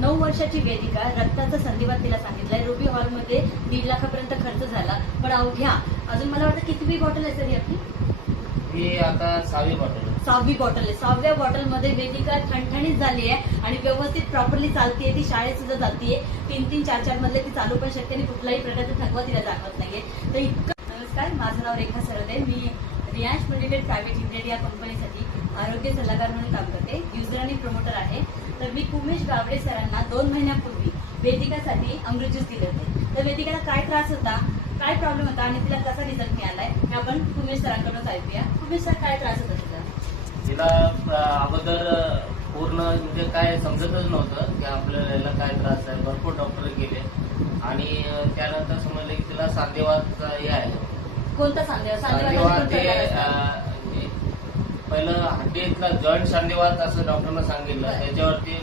9 वर्षाची वेदिका, रक्ताचा संधिवात तिला सांगितलाय. रुबी हॉलमध्ये 1.5 लाखापर्यंत खर्च झाला. पण अवघ्या अजून मला वाटतं कितवी बॉटल आहे सर आपली? ही आता 6वी बॉटल. 6वी बॉटल आहे. 6व्या बॉटलमध्ये वेदिका ठणठणीत झाली आहे आणि व्यवस्थित प्रॉपरली चालतीये. ती शाळेत सुद्धा जातीये. 3-3, 4-4 मधले ती चालू पण शकते आणि कुठलाही प्रकारचा थकवा तिला जाणवत नाहीये. तर इतकं. नमस्कार, माझं नाव रेखा सरदे. मी रियांश मेडिकेट प्रायव्हेट लिमिटेड या कंपनीसाठी आरोग्य सल्लागार म्हणून काम करते. युजर आणि प्रमोटर आहे. तर मी उमेश गावडे सरांना 2 महिन्यापूर्वी वेदिकासाठी अमृत ज्यूस दिले होते. तर वेदिकाला काय त्रास होता, काय प्रॉब्लेम होता आणि तिला कसा रिझल्ट मिळालाय हे आपण उमेश सरांकडून ऐकूया. उमेश सर, काय त्रास होता तुझा? तिला अगोदर पूर्ण म्हणजे काय समजतच नव्हतं की आपल्याला काय त्रास आहे. भरपूर डॉक्टर गेले आणि त्यानंतर समजलं की तिला सांधेवात हे आहे. कोणता सांधेवात? सांधेवात ते पहिलं हड्डीतला जॉईंट सांधेवात असं डॉक्टरनं सांगितलं. त्याच्यावरती